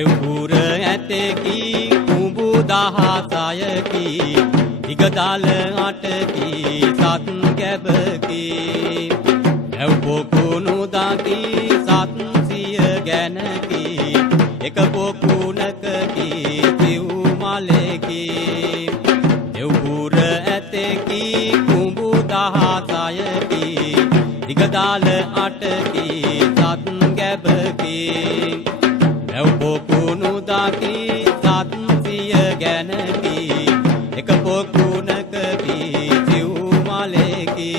එව්පුර ඇතකි කුඹු දහසයකි දිගදල අටකි සත් කැබකි ඇව් පොකුණු දකි සත් සිය ගැනකි එක පොකුණකකි සිව් මලකි එව්පුර ඇතකි කුඹු දහසයකි දිගදල අටකි සත් කැබකි ඇව් පොකුණු දකි සත් සිය ගැනකි එක පොකුණකකි සිව් මලකි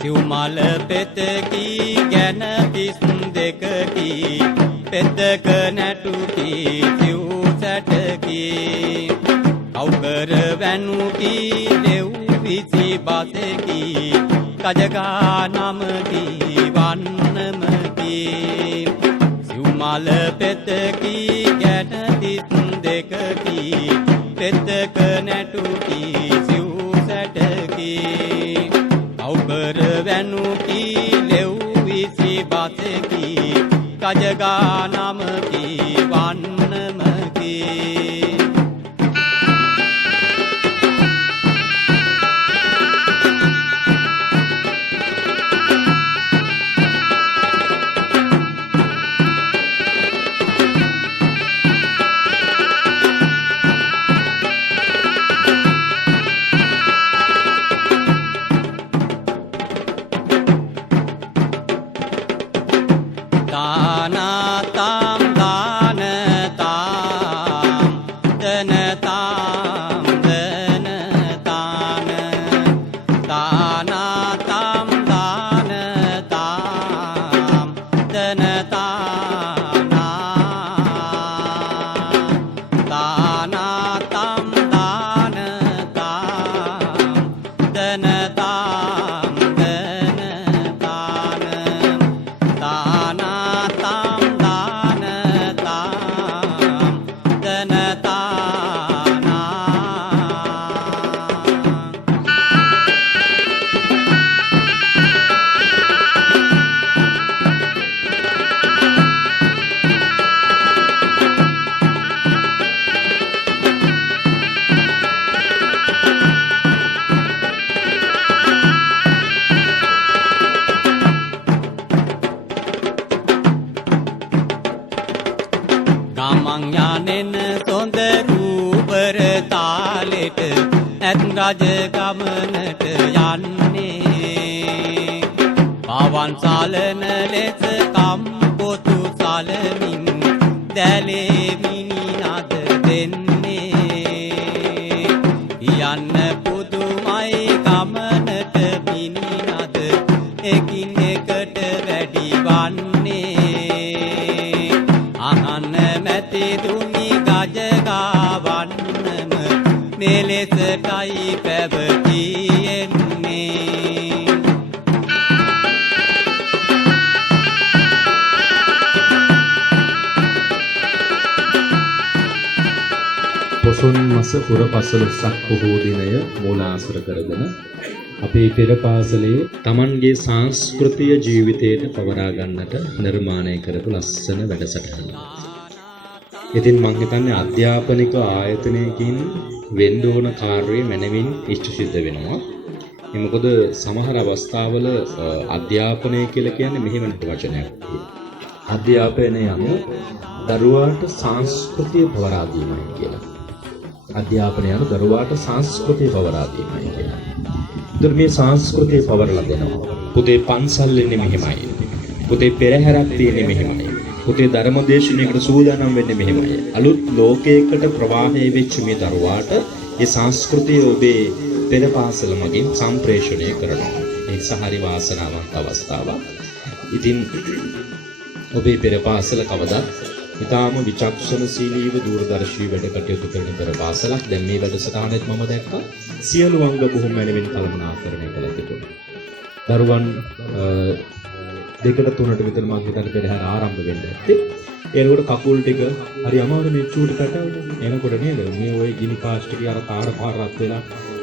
සිව්මල පෙතකි ගැන 32කි පෙතක නැටුකි සිව් සැටකි කව්කර වැනුකි දෙව් විසි බසකි කජගා නමකි වන්නමකි සිව්මල පෙතකි ගැන 32කි පෙතක නැටුකි සිව් සැටකි කව්කර වැනුකි ලෙව් විසි බසකි කජගා නමකි වන්නමකි ගමන් යනෙන සොඳ රූපර තාලෙට ඇත් රජ ගමනට යන්නේ පවන් සලන ලෙස කම්පොතු සලමින් දැලේ මිනිනද දෙන්නේ යන්න පුදුමයි ගමනට මිනිනද එකින් එකට වැඩි වන්නේ අහන්න මැති දුනි ගජගාවන්නම මෙලෙසටයි පැවතියෙන්නේ පොසොන් මස පුර 15ක් පොහෝ දිනය මූලාශ්‍ර කරගෙන අපේ පෙර පාසලේ Tamanගේ සංස්කෘතිය ජීවිතයට පවරා ගන්නට නිර්මාණය කරපු ලස්සන වැඩසටහන. ඉතින් මම හිතන්නේ අධ්‍යාපනික ආයතනයකින් වෙන්න ඕන කාර්යය මැනවින් ඉෂ්ට සිද්ධ වෙනවා. ඒ මොකද සමහර අවස්ථාවල අධ්‍යාපනය කියලා කියන්නේ මෙහෙම නට වචනයක්. අධ්‍යාපනය යනු දරුවාට සංස්කෘතිය පවරා දීමයි කියලා. අධ්‍යාපනය යනු දරුවාට සංස්කෘතිය පවරා දීමයි කියලා. ඒතර මේ සංස්කෘතිය පවරලා දෙනවා. පුතේ පන්සල් එන්නේ මෙහෙමයි. පුතේ පෙරහැරක් තියෙන්නේ මෙහෙමයි. පුතේ ධර්මදේශනයකට සූදානම් වෙන්නේ මෙහෙමයි. අලුත් ලෝකයකට ප්‍රවාහය වෙච්ච මේ දරුවාට මේ සංස්කෘතිය ඔබේ පෙර පාසල මගින් සම්ප්‍රේෂණය කරනවා. ඒක සහරි වාසනාවන්ත අවස්ථාවක්. ඉතින් ඔබේ පෙර පාසල කවදත් ඊටාම විචක්ෂණශීලීව දූරදර්ශී වැඩ කටයුතු කරන පෙර පාසලක්. දැන් මේ වැඩසටහනෙත් මම දැක්කා සියලු අංග බොහොම මැනවින් කළමනාකරණය කළා තිබුණා. දරුවන් දෙකට තුනට විතර මම හිතන්නේ පෙරහැර ආරම්භ වෙන්න ඇත්තේ. ඒනකොට කකුල් ටික හරි අමාරු මේ චූටි කටවල එනකොට නේද මේ ওই ගිනි කාස්ට් ටික අර තාර පාරක් වෙලා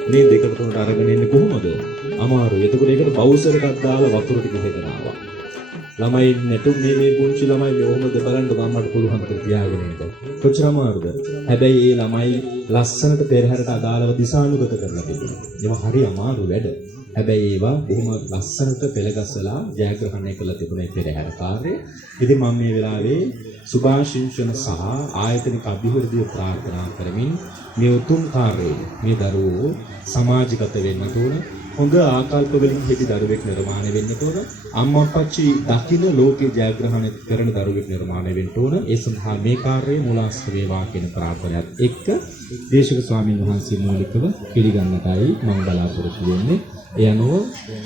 මේ දෙකට තුනට අරගෙන එන්නේ කොහොමද? අමාරු. එතකොට ඒකට බවුසර් එකක් දාලා වතුර ටික හෙදනවා. ළමයි නැටුම් මේ පුංචි ළමයි මේ කොහොමද බලන්න ගම්මට පුළුවන් කියලා තියාගෙන ඉන්න. කොච්චර අමාරුද? හැබැයි මේ ළමයි ලස්සනට පෙරහැරට අදාළව දිශානුගත කරලා තිබුණා. ඒවා හරි අමාරු වැඩ. හැබැයි ඒවා බොහොම ලස්සනට පෙළගස්සලා ජයග්‍රහණය කළා තිබුණේ පෙරහැර කාර්යය. ඉතින් මම මේ වෙලාවේ සුභාශිංසන සහ ආයතනික අභිවෘද්ධිය ප්‍රාර්ථනා කරමින් මේ උතුම් කාර්යය මේ දරුවෝ සමාජගත වෙන්න ඕන. හොඳ ආකල්ප වලින් හිටි දරුවෙක් නිර්මාණය වෙන්න ඕන. අම්මා අප්පච්චි දකින්න ලෝකේ ජයග්‍රහණය කරන දරුවෙක් නිර්මාණය වෙන්න ඕන. ඒ සඳහා මේ කාර්යය මූලාශ්‍ර වේවා කියන ප්‍රාර්ථනාවත් එක්ක දේශක ස්වාමීන් වහන්සේ මූලිකව පිළිගන්නටයි මම බලාපොරොත්තු වෙන්නේ. ඒ අනුව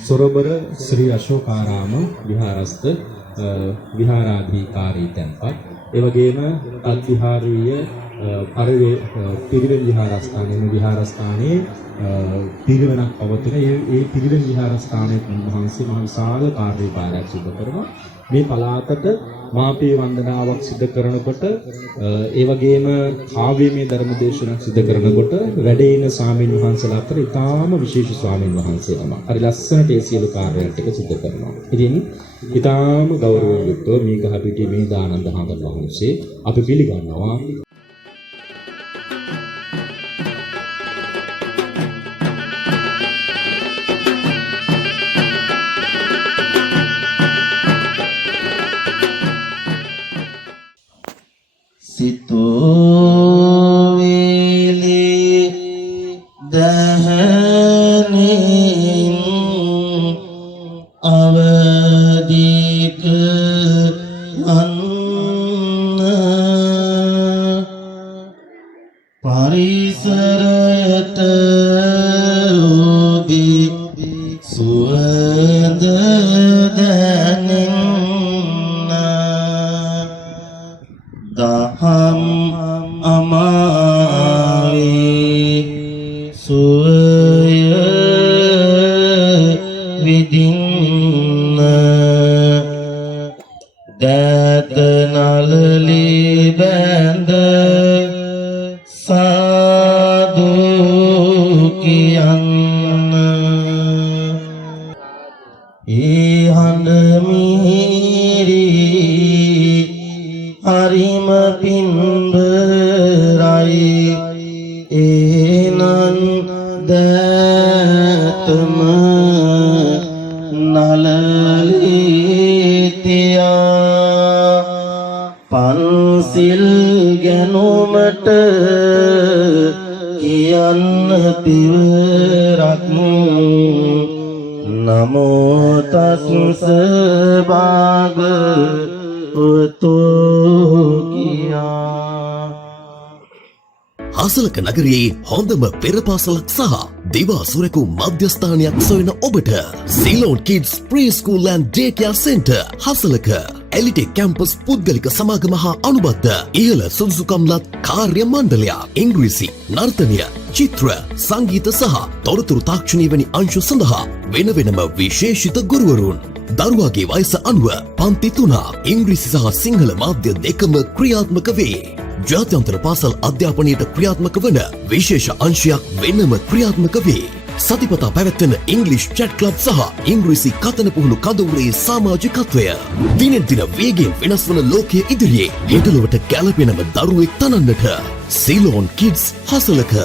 සොරබර ශ්‍රී අශෝකාරාම විහාරස්ත විහාරාධිකාරී තැන්පත් ඒ වගේම අත්විහාරීය පිරිවෙන් විහාරස්ථානයේ විහාරස්ථානයේ පිරිවෙනක් පවතින ඒ පිරිවෙන් විහාරස්ථානයේ උන්වහන්සේ මහ විශාල කාර්යභාරයක් සිදු කරනවා. මේ පළාතට මාපේ වන්දනාවක් සිදු කරනකොට ඒ වගේම කාව්‍යමය ධර්ම දේශනාවක් සිදු කරනකොට වැඩ ඉන ස්වාමීන් වහන්සේලා අතර ඉතාම විශේෂ ස්වාමීන් වහන්සේ නමක්. හරි ලස්සනට ඒ සියලු කාර්යයන් ටික සිදු කරනවා. ඉතින් ඉතාම ගෞරවයෙන් යුක්තව මේ ගහපිටියේ මේ දානන්ද හාමුදුරුවෝ වහන්සේ අපි පිළිගන්නවා. පන්සිල් ගැනුමට කියන්න පිවරක් නමෝ තස්ස භගවතු කියා. හසලක නගරයේ හොඳම පෙරපාසලක් සහ දිවා සුරකු මධ්‍යස්ථානයක් සොයන ඔබට Ceylon kids pre school and day care centre Hasalaka Elitech campus පුද්ගලික සමාගම හා අනුබද්ධ ඉහළ සුදුසුකම්ලත් කාර්ය මණ්ඩලයක් ඉංග්‍රීසි නර්තනය චිත්‍ර සංගීත සහ තොරතුරු තාක්ෂණය වැනි අංශු සඳහා වෙන වෙනම විශේෂිත ගුරුවරුන් දරුවාගේ වයස අනුව පන්ති 3 ඉංග්‍රීසි සහ සිංහල මාධ්‍ය දෙකම ක්‍රියාත්මක වේ. ජාත්‍යන්තර පාසල් අධ්‍යාපනයට ක්‍රියාත්මක වන විශේෂ අංශයක් වෙනම ක්‍රියාත්මක වේ. සතිපතා පැවැත්වෙන ඉංග්ලිෂ් චැට් ක්ලබ් සහ ඉංග්‍රීසි කතන පුහුණු කඳවුරේ සමාජිකත්වය. දිනෙන් දින වේගයෙන් වෙනස් වන ලෝකයේ ඉදිරියේ හෙටලොවට ගැලපෙනම දරුවෙක් තනන්නට සිලෝන් කිඩ්ස් හසලක